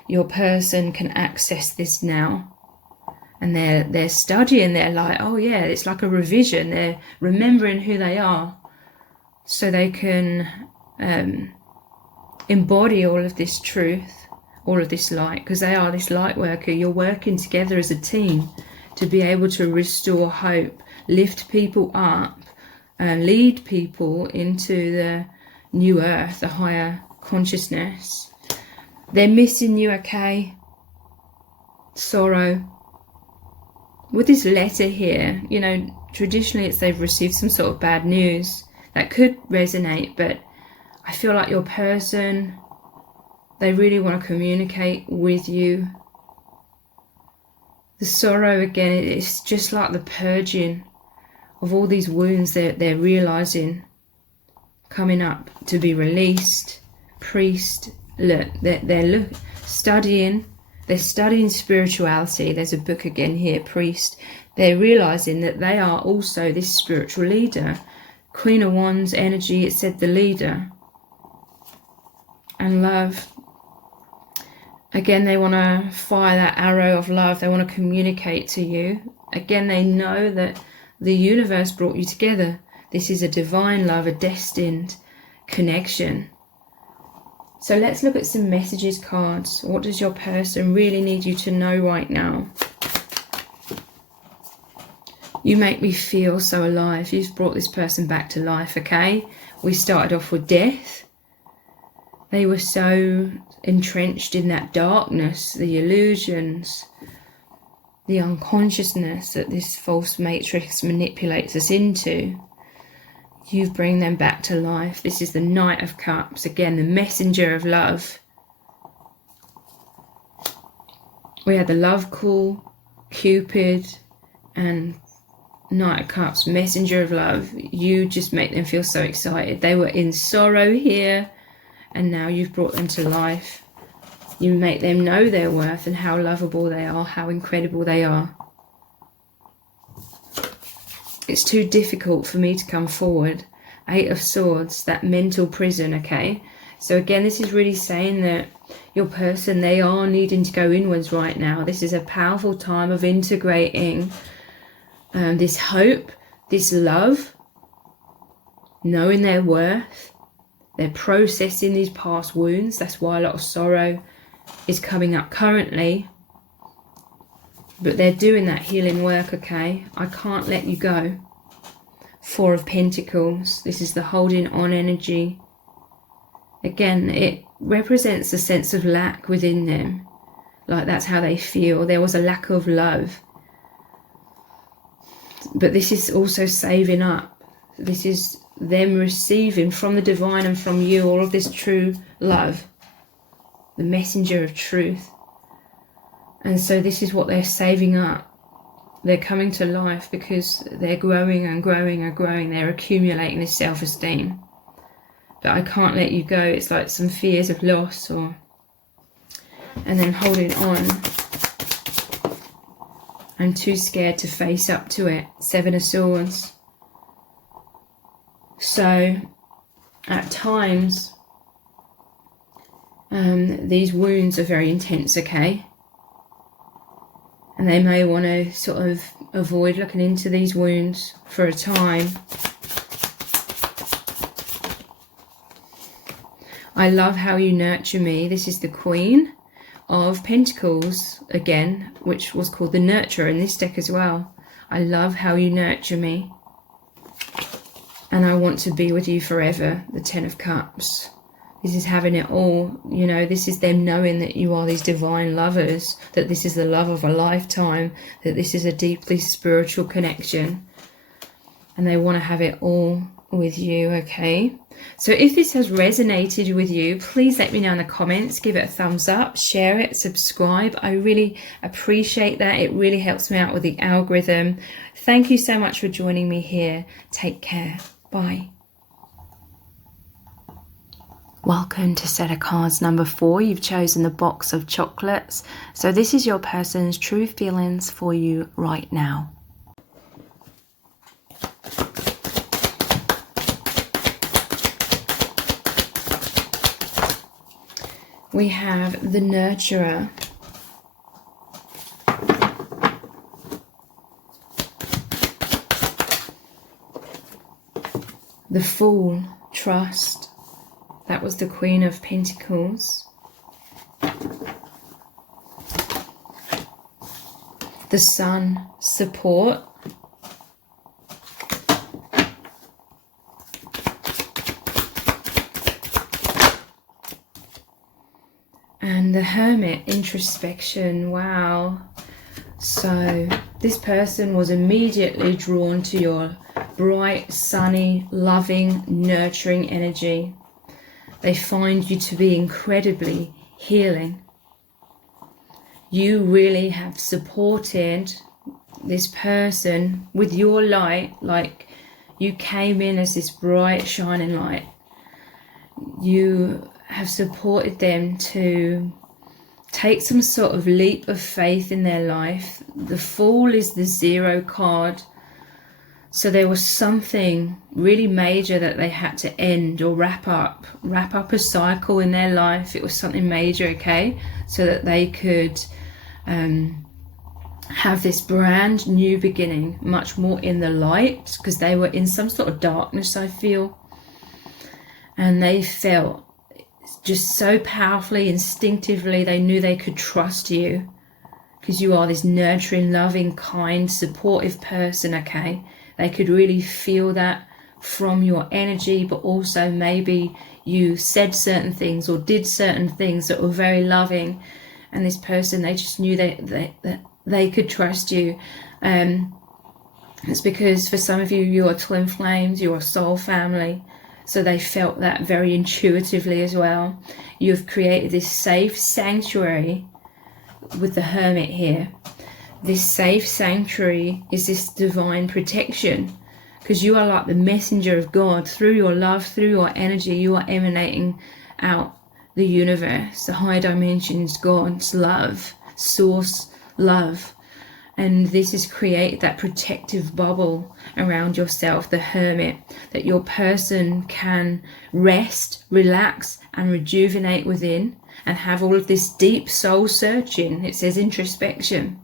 Your person can access this now. And they're studying, they're like, oh yeah, it's like a revision. They're remembering who they are so they can embody all of this truth, all of this light, because they are this light worker. You're working together as a team to be able to restore hope, lift people up, lead people into the new earth, the higher consciousness. They're missing you, okay? Sorrow. With this letter here, you know, traditionally it's they've received some sort of bad news. That could resonate, but I feel like your person, they really want to communicate with you. The sorrow, again, it's just like the purging of all these wounds that they're realizing coming up to be released. Priest, look, they're studying. They're studying spirituality. There's a book again here, Priest. They're realizing that they are also this spiritual leader. Queen of Wands energy, it said the leader. And love. Again, they want to fire that arrow of love. They want to communicate to you. Again, they know that the universe brought you together. This is a divine love, a destined connection. So let's look at some messages cards. What does your person really need you to know right now? You make me feel so alive. You've brought this person back to life, okay? We started off with death. They were so entrenched in that darkness, the illusions, the unconsciousness that this false matrix manipulates us into. You bring them back to life. This is the Knight of Cups. Again, the messenger of love. We had the love call, Cupid, and Knight of Cups, messenger of love. You just make them feel so excited. They were in sorrow here, and now you've brought them to life. You make them know their worth and how lovable they are, how incredible they are. It's too difficult for me to come forward. 8 of Swords, that mental prison, okay? So again, this is really saying that your person, they are needing to go inwards right now. This is a powerful time of integrating this hope, this love, knowing their worth. They're processing these past wounds. That's why a lot of sorrow is coming up currently. But they're doing that healing work, okay? I can't let you go. 4 of Pentacles. This is the holding on energy. Again, it represents a sense of lack within them. Like that's how they feel. There was a lack of love. But this is also saving up. This is them receiving from the divine and from you all of this true love. The messenger of truth. And so this is what they're saving up. They're coming to life because they're growing and growing and growing. They're accumulating this self-esteem. But I can't let you go. It's like some fears of loss or... And then holding on. I'm too scared to face up to it. 7 of Swords. So, at times, these wounds are very intense, okay? And they may want to sort of avoid looking into these wounds for a time. I love how you nurture me. This is the Queen of Pentacles, again, which was called the Nurturer in this deck as well. I love how you nurture me. And I want to be with you forever, the 10 of Cups. This is having it all, you know, this is them knowing that you are these divine lovers, that this is the love of a lifetime, that this is a deeply spiritual connection. And they want to have it all with you, okay? So if this has resonated with you, please let me know in the comments, give it a thumbs up, share it, subscribe. I really appreciate that. It really helps me out with the algorithm. Thank you so much for joining me here. Take care. Bye. Welcome to set of cards number 4. You've chosen the box of chocolates. So this is your person's true feelings for you right now. We have the Nurturer. The Fool, trust. That was the Queen of Pentacles. The Sun, support. And the Hermit, introspection. Wow. So this person was immediately drawn to your bright, sunny, loving, nurturing energy. They find you to be incredibly healing. You really have supported this person with your light, like you came in as this bright, shining light. You have supported them to take some sort of leap of faith in their life. The Fool is the 0 card. So there was something really major that they had to end or wrap up a cycle in their life. It was something major, okay? So that they could have this brand new beginning, much more in the light, because they were in some sort of darkness, I feel. And they felt just so powerfully, instinctively, they knew they could trust you because you are this nurturing, loving, kind, supportive person, okay? They could really feel that from your energy, but also maybe you said certain things or did certain things that were very loving, and this person, they just knew that they could trust you. It's because for some of you, you are twin flames, you are soul family. So they felt that very intuitively as well. You have created this safe sanctuary with the Hermit here. This safe sanctuary is this divine protection, because you are like the messenger of God. Through your love, through your energy, you are emanating out the universe, the high dimensions, God's love, source love. And this has created that protective bubble around yourself, the Hermit, that your person can rest, relax, and rejuvenate within, and have all of this deep soul searching. It says introspection.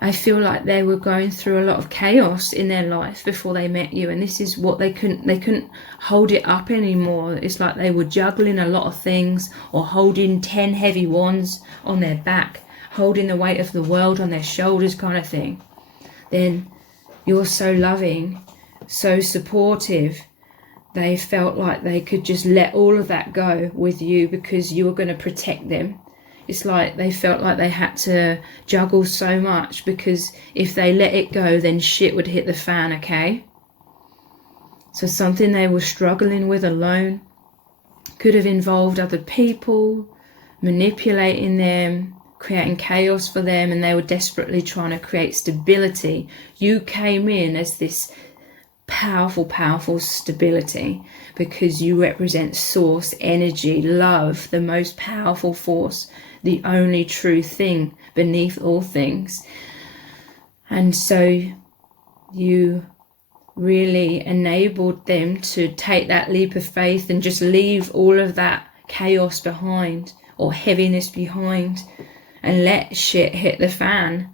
I feel like they were going through a lot of chaos in their life before they met you, and this is what they couldn't hold it up anymore. It's like they were juggling a lot of things, or holding 10 heavy wands on their back, holding the weight of the world on their shoulders, kind of thing. Then you're so loving, so supportive. They felt like they could just let all of that go with you because you were going to protect them. It's like they felt like they had to juggle so much, because if they let it go, then shit would hit the fan, okay? So something they were struggling with alone could have involved other people, manipulating them, creating chaos for them, and they were desperately trying to create stability. You came in as this powerful stability, because you represent source, energy, love, the most powerful force, the only true thing beneath all things. And so you really enabled them to take that leap of faith and just leave all of that chaos behind, or heaviness behind, and let shit hit the fan,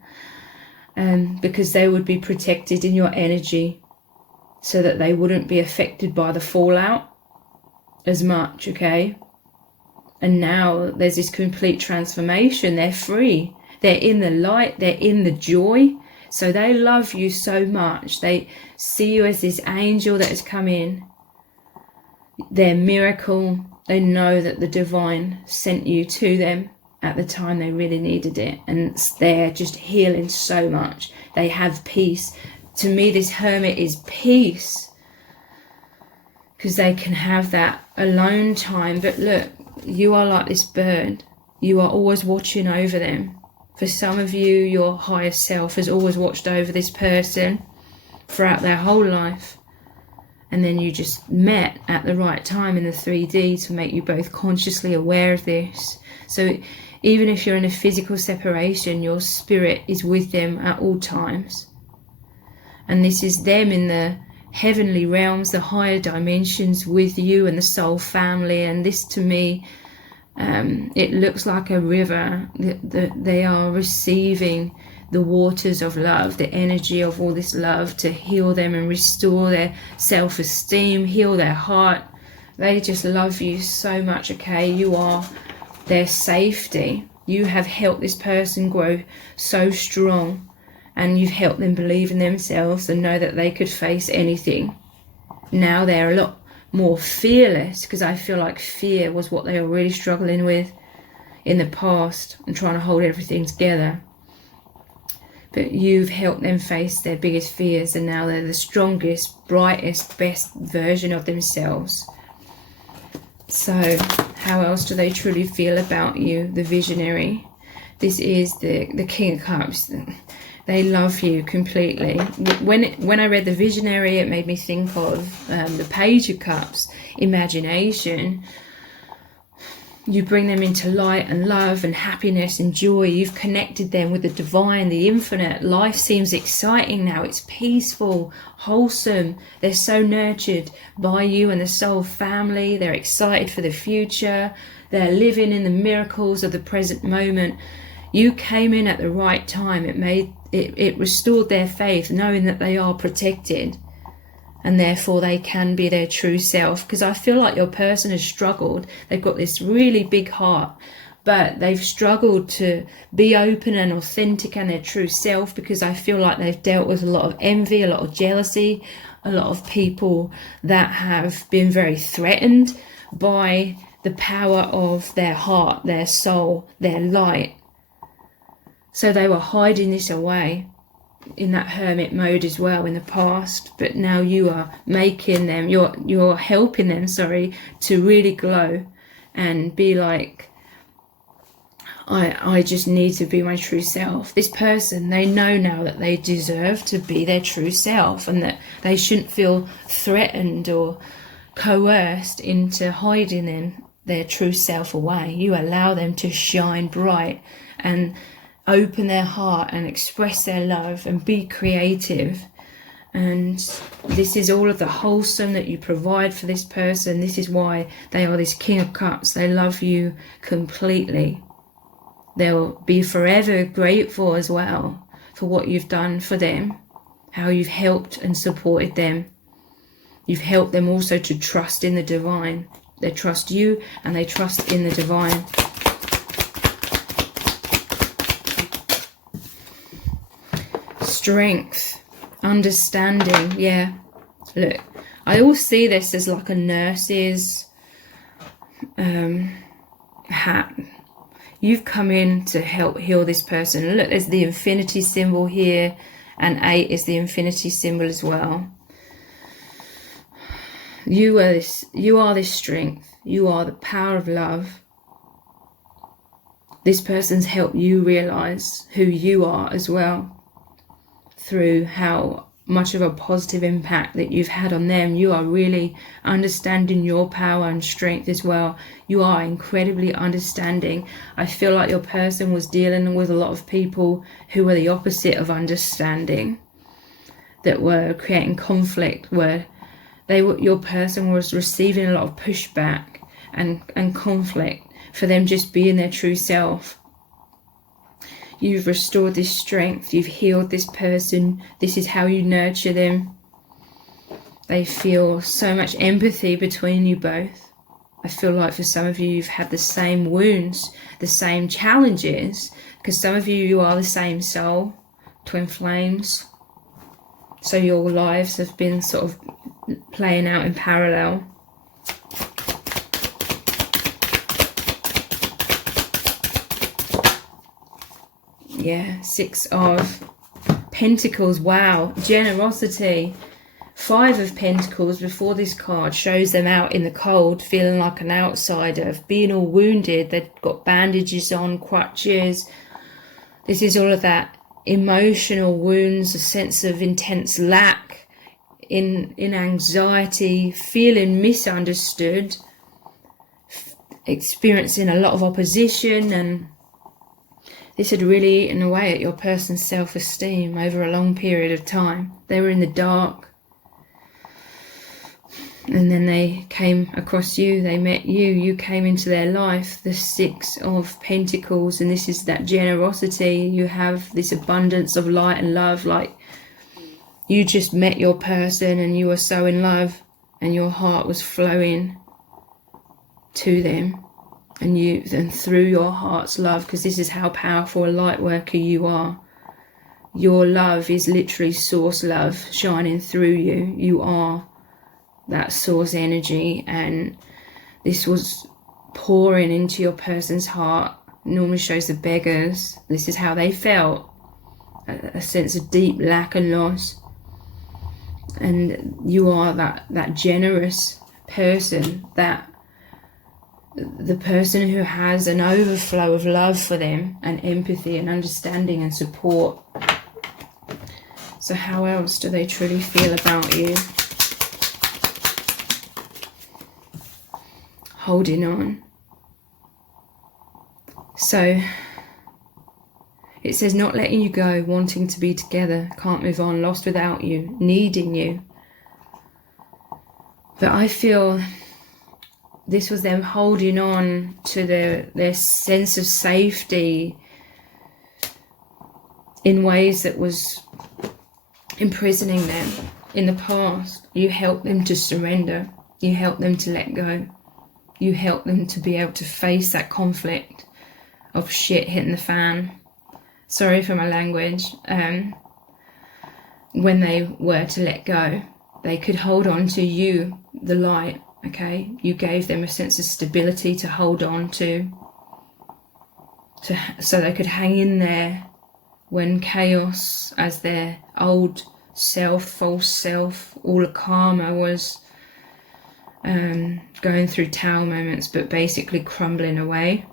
because they would be protected in your energy, so that they wouldn't be affected by the fallout as much, okay? And now there's this complete transformation. They're free. They're in the light. They're in the joy. So they love you so much. They see you as this angel that has come in. Their miracle. They know that the divine sent you to them at the time they really needed it. And they're just healing so much. They have peace. To me, this Hermit is peace, because they can have that alone time. But look, you are like this bird. You are always watching over them. For some of you, your higher self has always watched over this person throughout their whole life. And then you just met at the right time in the 3D to make you both consciously aware of this. So even if you're in a physical separation, your spirit is with them at all times. And this is them in the heavenly realms, the higher dimensions, with you and the soul family. And this, to me, it looks like a river. They are receiving the waters of love, the energy of all this love, to heal them and restore their self-esteem, heal their heart. They just love you so much, okay? You are their safety. You have helped this person grow so strong, and you've helped them believe in themselves and know that they could face anything. Now they're a lot more fearless, because I feel like fear was what they were really struggling with in the past and trying to hold everything together. But you've helped them face their biggest fears, and now they're the strongest, brightest, best version of themselves. So how else do they truly feel about you, the visionary? This is the King of Cups. They love you completely. When I read the visionary, it made me think of the Page of Cups, imagination. You bring them into light and love and happiness and joy. You've connected them with the divine, the infinite. Life seems exciting now. It's peaceful, wholesome. They're so nurtured by you and the soul family. They're excited for the future. They're living in the miracles of the present moment. You came in at the right time. It restored their faith, knowing that they are protected. and therefore they can be their true self. Because I feel like your person has struggled. They've got this really big heart, but they've struggled to be open and authentic and their true self, because I feel like they've dealt with a lot of envy, a lot of jealousy, a lot of people that have been very threatened by the power of their heart, their soul, their light. So they were hiding this away in that hermit mode as well in the past, but now you are making them, you're helping them, to really glow and be like, I just need to be my true self. This person, they know now that they deserve to be their true self, and that they shouldn't feel threatened or coerced into hiding their true self away. You allow them to shine bright and open their heart and express their love and be creative. And this is all of the wholesome that you provide for this person. This is why they are this King of Cups. They love you completely. They'll be forever grateful as well for what you've done for them, how you've helped and supported them. You've helped them also to trust in the divine. They trust you and they trust in the divine. Strength, understanding, yeah. Look, I always see this as like a nurse's hat. You've come in to help heal this person. Look, there's the infinity symbol here, and 8 is the infinity symbol as well. You are this strength. You are the power of love. This person's helped you realize who you are as well, through how much of a positive impact that you've had on them. You are really understanding your power and strength as well. You are incredibly understanding. I feel like your person was dealing with a lot of people who were the opposite of understanding, that were creating conflict, where your person was receiving a lot of pushback and conflict for them just being their true self. You've restored this strength. You've healed this person. This is how you nurture them. They feel so much empathy between you both. I feel like for some of you, you've had the same wounds, the same challenges, because some of you are the same soul, twin flames. So your lives have been sort of playing out in parallel. Yeah, 6 of Pentacles. Wow, generosity. 5 of Pentacles before this card shows them out in the cold, feeling like an outsider, being all wounded. They've got bandages on, crutches. This is all of that emotional wounds, a sense of intense lack, in anxiety, feeling misunderstood, experiencing a lot of opposition, and this had really eaten away at your person's self-esteem over a long period of time. They were in the dark, and then they came across you, they met you, you came into their life. The 6 of Pentacles, and this is that generosity. You have this abundance of light and love, like you just met your person and you were so in love and your heart was flowing to them. And through your heart's love, because this is how powerful a light worker you are. Your love is literally source love shining through you. You are that source energy, and this was pouring into your person's heart. Normally shows the beggars. This is how they felt, a sense of deep lack and loss. And you are that generous person, that the person who has an overflow of love for them and empathy and understanding and support. So how else do they truly feel about you? Holding on. So it says not letting you go, wanting to be together, can't move on, lost without you, needing you. But I feel this was them holding on to their sense of safety in ways that was imprisoning them. in the past, you helped them to surrender. You helped them to let go. You helped them to be able to face that conflict of shit hitting the fan. Sorry for my language. When they were to let go, they could hold on to you, the light, okay? You gave them a sense of stability to hold on to so they could hang in there when chaos, as their old self, false self, all the karma was going through tower moments, but basically crumbling away,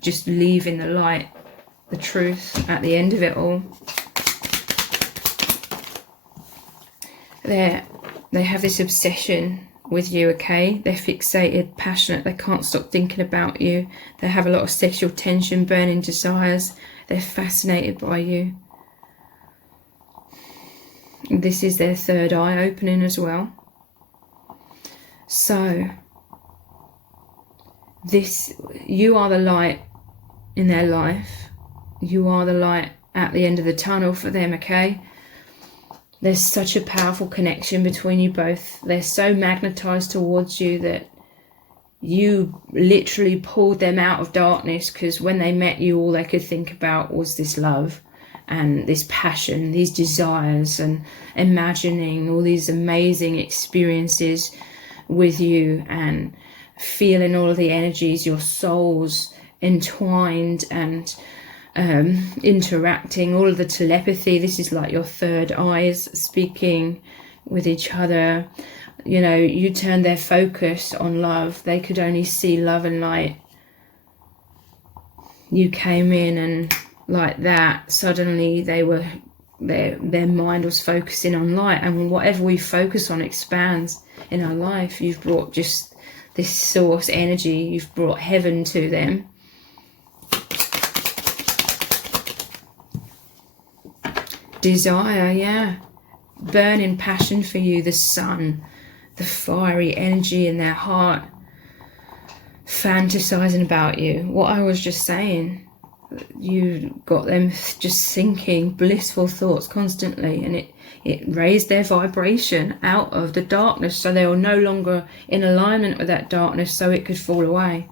just leaving the light, the truth at the end of it all. They have this obsession with you, okay? They're fixated, passionate, they can't stop thinking about you. They have a lot of sexual tension, burning desires. They're fascinated by you. This is their third eye opening as well. So, you are the light in their life. You are the light at the end of the tunnel for them, okay? There's such a powerful connection between you both. They're so magnetized towards you that you literally pulled them out of darkness, because when they met you, all they could think about was this love and this passion, these desires, and imagining all these amazing experiences with you and feeling all of the energies, your souls entwined and interacting, all of the telepathy. This is like your third eyes speaking with each other. You know, you turned their focus on love. They could only see love and light. You came in, and like that, suddenly their mind was focusing on light, and whatever we focus on expands in our life. You've brought just this source energy, you've brought heaven to them. Desire, yeah. Burning passion for you, the sun, the fiery energy in their heart, fantasizing about you. What I was just saying, you got them just thinking blissful thoughts constantly, and it raised their vibration out of the darkness, so they were no longer in alignment with that darkness, so it could fall away.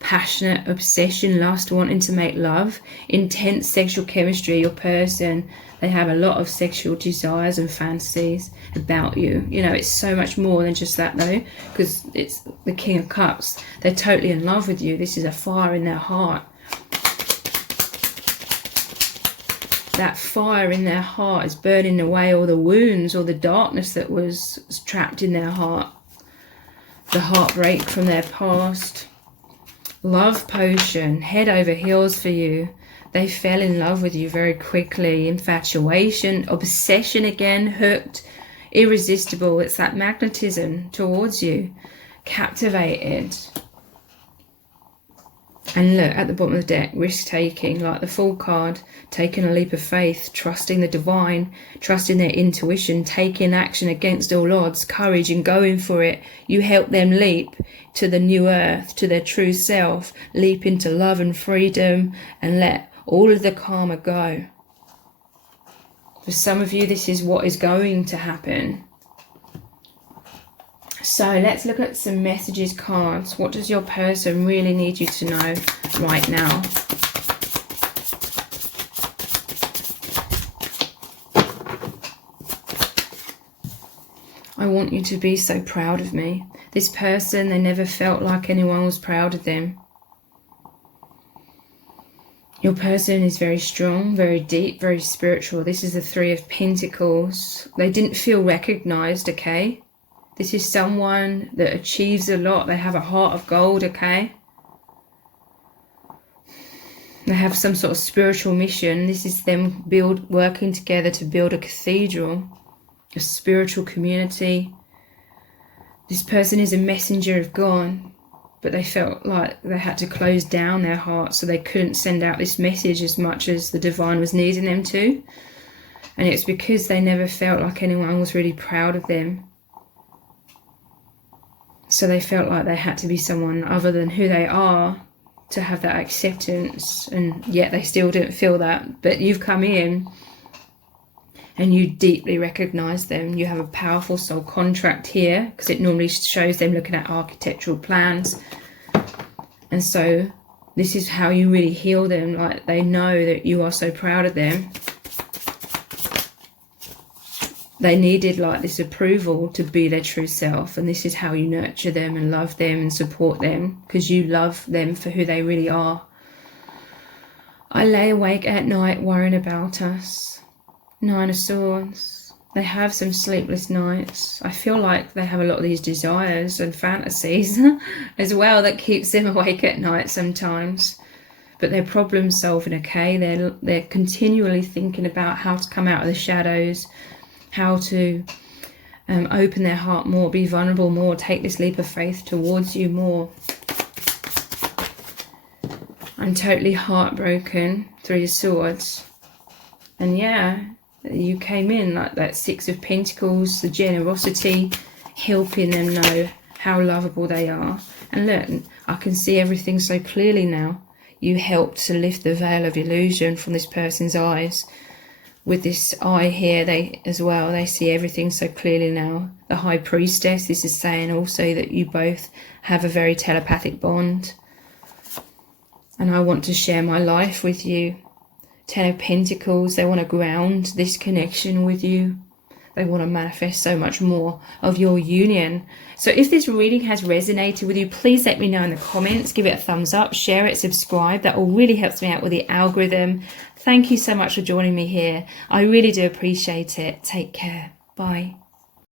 Passionate obsession, lust, wanting to make love, intense sexual chemistry. Your person, they have a lot of sexual desires and fantasies about you. You know, it's so much more than just that though, because it's the King of Cups. They're totally in love with you. This is a fire in their heart. That fire in their heart is burning away all the wounds, all the darkness that was trapped in their heart, the heartbreak from their past. Love potion, head over heels for you. They fell in love with you very quickly. Infatuation, obsession again, hooked, irresistible. It's that magnetism towards you, captivated. And look, at the bottom of the deck, risk-taking, like the Fool card, taking a leap of faith, trusting the divine, trusting their intuition, taking action against all odds, courage and going for it. You help them leap to the new earth, to their true self, leap into love and freedom, and let all of the karma go. For some of you, this is what is going to happen. So let's look at some messages cards. What does your person really need you to know right now? I want you to be so proud of me. This person, they never felt like anyone was proud of them. Your person is very strong, very deep, very spiritual. This is the Three of Pentacles. They didn't feel recognized, okay? This is someone that achieves a lot. They have a heart of gold, okay? They have some sort of spiritual mission. This is them working together to build a cathedral, a spiritual community. This person is a messenger of God, but they felt like they had to close down their heart, so they couldn't send out this message as much as the divine was needing them to. And it's because they never felt like anyone was really proud of them. So they felt like they had to be someone other than who they are to have that acceptance, and yet they still didn't feel that. But you've come in and you deeply recognize them. You have a powerful soul contract here, because it normally shows them looking at architectural plans. And so this is how you really heal them. Like, they know that you are so proud of them. They needed like this approval to be their true self, and this is how you nurture them and love them and support them, because you love them for who they really are. I lay awake at night worrying about us. Nine of Swords. They have some sleepless nights. I feel like they have a lot of these desires and fantasies as well that keeps them awake at night sometimes. But they're problem solving, okay? They're continually thinking about how to come out of the shadows, how to open their heart more, be vulnerable more, take this leap of faith towards you more. I'm totally heartbroken, Three of Swords. And yeah, you came in like that Six of Pentacles, the generosity, helping them know how lovable they are. And look, I can see everything so clearly now. You helped to lift the veil of illusion from this person's eyes. With this eye here, they see everything so clearly now. The High Priestess, this is saying also that you both have a very telepathic bond. And I want to share my life with you. Ten of Pentacles, they want to ground this connection with you. They want to manifest so much more of your union. So if this reading has resonated with you, please let me know in the comments. Give it a thumbs up, share it, subscribe. That all really helps me out with the algorithm. Thank you so much for joining me here. I really do appreciate it. Take care. Bye.